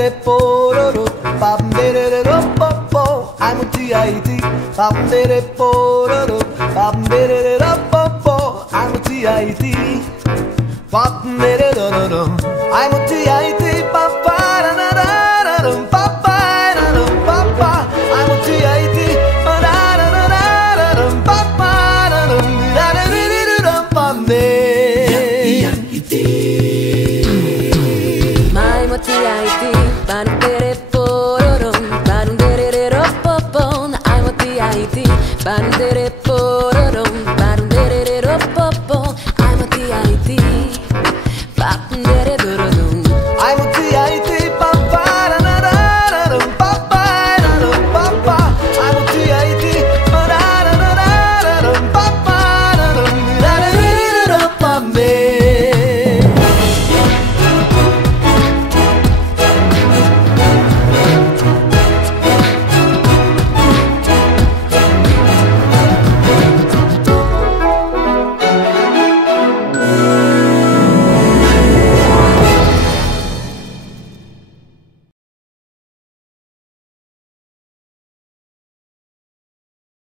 bambere pororo, bambere popo, I'm a T.I.T. Bambere pororo, bambere popo, I'm a T.I.T. Bambere I'm a T.I.T.